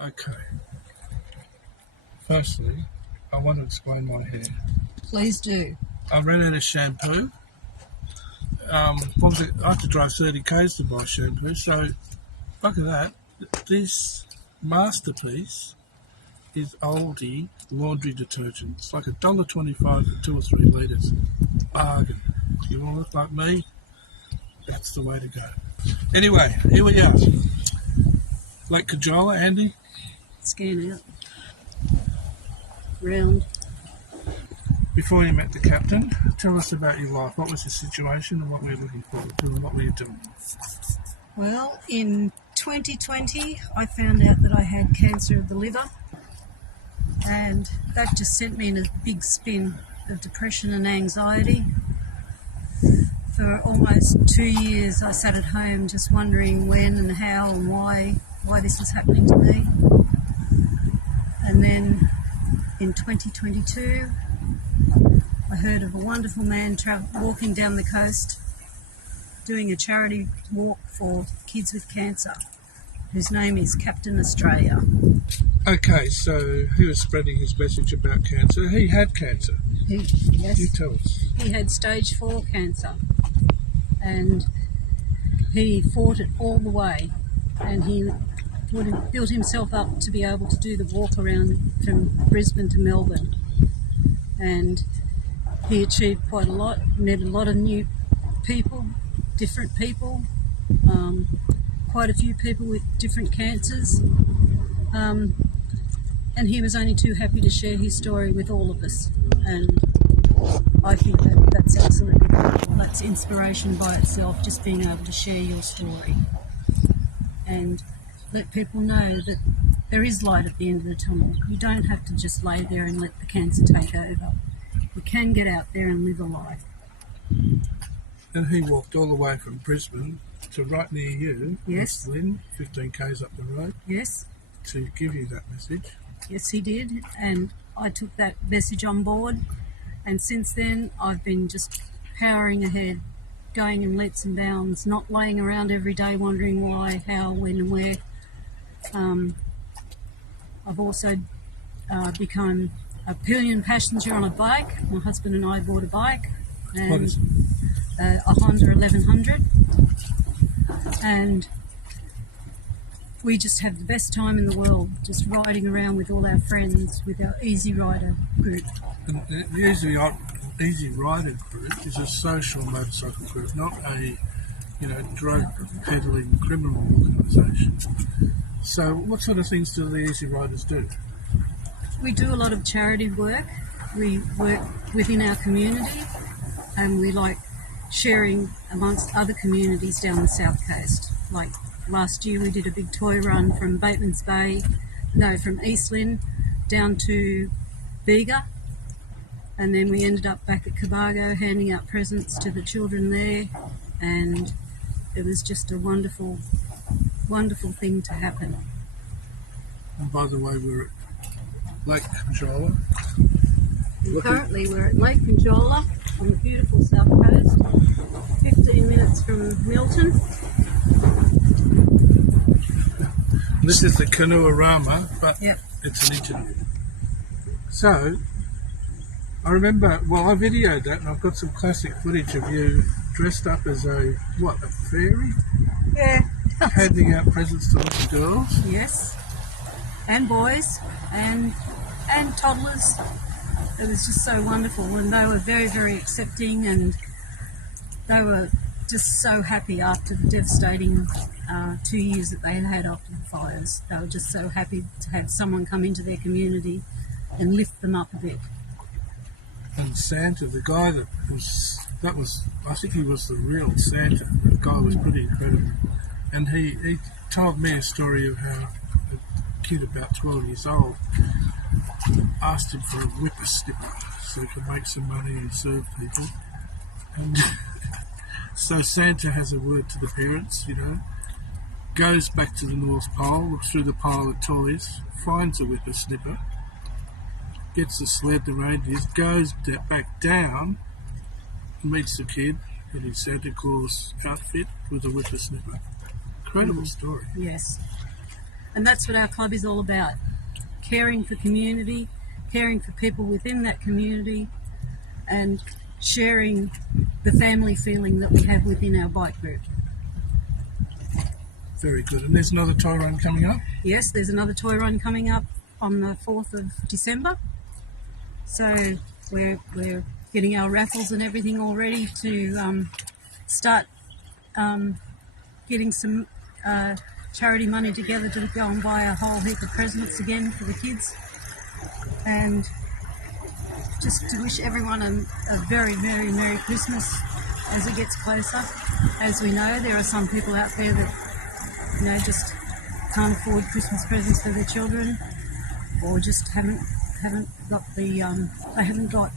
Okay. Firstly, I want to explain my hair. Please do. I ran out of shampoo. What was it? I had to drive 30 k's to buy shampoo. So, look at that. This masterpiece is Aldi laundry detergent. It's like $1.25 for 2 or 3 litres. Bargain. You want to look like me? That's the way to go. Anyway, here we are. Lake Conjola, Andy. Scan out. Round. Before you met the captain, tell us about your life. What was the situation and what were you looking forward to and what were you doing? Well, in 2020, I found out that I had cancer of the liver, and that just sent me in a big spin of depression and anxiety. For almost 2 years, I sat at home just wondering when and how and why this was happening to me. And then in 2022, I heard of a wonderful man walking down the coast doing a charity walk for kids with cancer, whose name is Captain Australia. Okay, so he was spreading his message about cancer. He had cancer. Yes, You tell us. he had stage 4 cancer, and he fought it all the way, and he built himself up to be able to do the walk around from Brisbane to Melbourne. And he achieved quite a lot, met a lot of new people, different people, quite a few people with different cancers. And he was only too happy to share his story with all of us. And I think that's absolutely wonderful. That's inspiration by itself, just being able to share your story and let people know that there is light at the end of the tunnel. You don't have to just lay there and let the cancer take over. You can get out there and live a life. And he walked all the way from Brisbane to right near you, Yes. Lynn, 15 k's up the road, Yes, to give you that message. yes he did, and I took that message on board, and since then I've been just powering ahead, going in leaps and bounds, not laying around every day wondering why, how, when and where. I've also become a pillion passenger on a bike. My husband and I bought a bike, What and is it? a Honda 1100, and we just have the best time in the world, just riding around with all our friends, with our Easy Rider group. And the Easy Rider group is a social motorcycle group, not a drug peddling criminal organisation. So what sort of things do the Easy Riders do? We do a lot of charity work. We work within our community, and we like sharing amongst other communities down the South Coast. Like last year we did a big toy run from from East Lynn down to Bega, and then we ended up back at Cobargo handing out presents to the children there, and it was just a wonderful, wonderful thing to happen. And by the way, we're at Lake Conjola. And currently we're at Lake Conjola on the beautiful south coast, 15 minutes from Milton. This is the Canoeorama, but Yep. it's an interview. So, I remember, I videoed that and I've got some classic footage of you dressed up as a fairy? Yeah. Handing out presents to little girls. Yes. And boys and toddlers. It was just so wonderful, and they were very, very accepting, and they were just so happy after the devastating 2 years that they had had after the fires. They were just so happy to have someone come into their community and lift them up a bit. And Santa, the guy I think he was the real Santa. The guy was pretty incredible. And he told me a story of how a kid about 12 years old asked him for a whippersnipper so he could make some money and serve people. And so Santa has a word to the parents, goes back to the North Pole, looks through the pile of toys, finds a whippersnipper, gets the sled, the reindeers, goes back down, meets the kid in his Santa Claus outfit with a whippersnipper. Incredible story. Yes. And that's what our club is all about. Caring for community, caring for people within that community, and sharing the family feeling that we have within our bike group. Very good. And there's another toy run coming up? Yes, there's another toy run coming up on the 4th of December. So we're getting our raffles and everything all ready to start getting some charity money together to go and buy a whole heap of presents again for the kids. And just to wish everyone a very, very Merry Christmas as it gets closer. As we know, there are some people out there that, just can't afford Christmas presents for their children, or just haven't got the they haven't got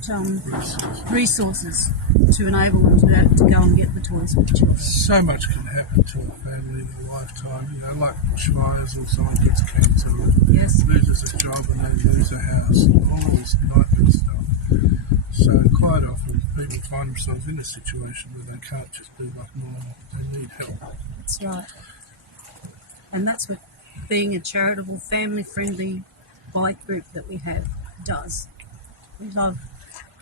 resources to enable them to go and get the toys for the children. So much can happen to a family in a lifetime, like Schmeyer's or someone gets cancer or Yes. loses a job and they lose a house and all this nightmare stuff. So quite often people find themselves in a situation where they can't just do like normal, they need help. That's right. And that's what being a charitable, family-friendly bike group that we have does. We love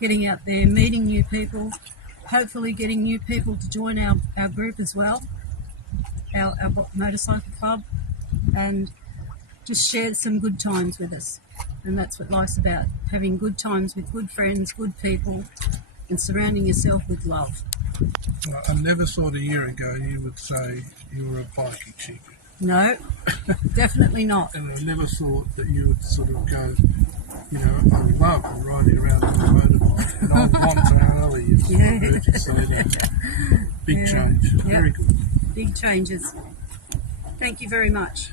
getting out there, meeting new people, hopefully getting new people to join our group as well, our motorcycle club, and just share some good times with us. And that's what life's about, having good times with good friends, good people, and surrounding yourself with love. I never thought a year ago you would say you were a bikie chick. No, definitely not. And I never thought that you would sort of go, I love riding around on a motorbike and I want a Harley. Yeah. Big change. Yeah. Very good. Big changes. Thank you very much.